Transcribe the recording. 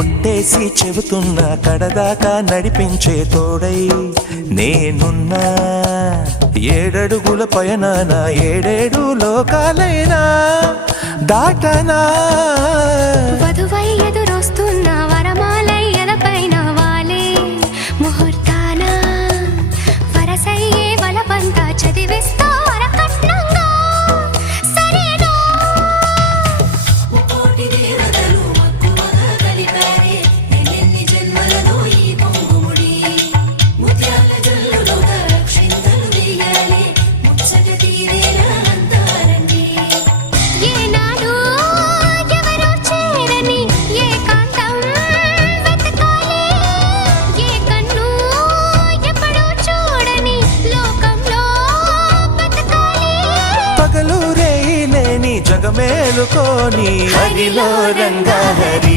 ఒట్టేసి చెబుతున్నా కడదాకా నడిపించే తోడై నేనున్నా. 7 అడుగుల పయనాన 7 లోకాలైనా దాటనా. వధువై ఎదురొస్తున్న వరమాలై ఎదపైన వాలే ముహూర్తాన వరసయ్యే వలపంతా చదివిస్తా వరకట్నంగా. సరేనా కోటి దేవతలు మక్కువగా కలిపారే ఎన్నెన్ని జన్మలలో ఈ పొంగుముడి. ముత్యాల జల్లులుగా క్షింతలు వేయాలి ముచ్చట తీరేలా అంతారండి. ఏనాడు ఎవరో చేరని ఏకాంతం వెతకాలి. ఏ కన్ను ఎప్పుడూ చూడని లోకంలో బతకాలి. పగలు రేయి లేని జగమేలుకోని హరిలో రంగా హరి.